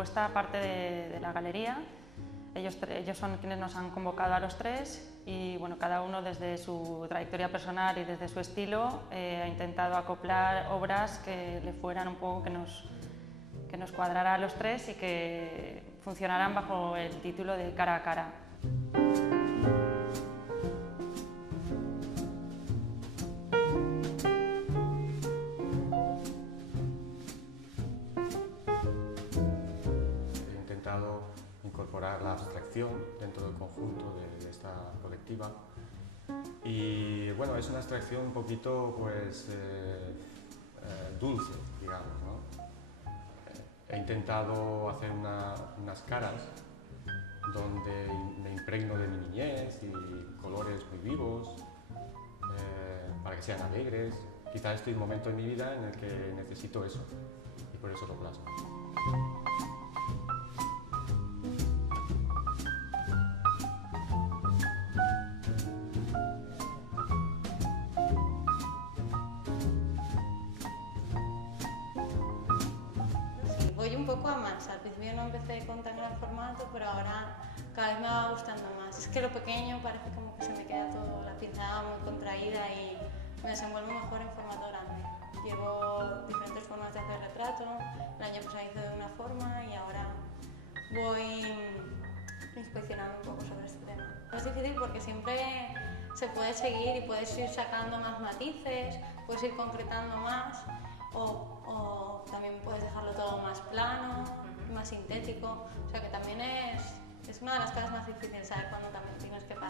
propuesta parte de la galería. Ellos son quienes nos han convocado a los tres y bueno, cada uno desde su trayectoria personal y desde su estilo ha intentado acoplar obras que le fueran un poco, que nos cuadrara a los tres y que funcionaran bajo el título de Cara a Cara. Incorporar la abstracción dentro del conjunto de esta colectiva y bueno, es una abstracción un poquito pues dulce, digamos, ¿no? He intentado hacer unas caras donde me impregno de mi niñez y colores muy vivos para que sean alegres. Quizás estoy en un momento en mi vida en el que necesito eso y por eso lo plasmo. Voy un poco a más. Al principio no empecé con tan gran formato, pero ahora cada vez me va gustando más. Es que lo pequeño parece como que se me queda todo, la pincelada muy contraída y me desenvuelvo mejor en formato grande. Llevo diferentes formas de hacer retrato, el año pasado hice de una forma y ahora voy inspeccionando un poco sobre este tema. Es difícil porque siempre se puede seguir y puedes ir sacando más matices, puedes ir concretando más o también puedes dejarlo todo más plano, más sintético, o sea que también es una de las cosas más difíciles, saber cuándo también tienes que parar.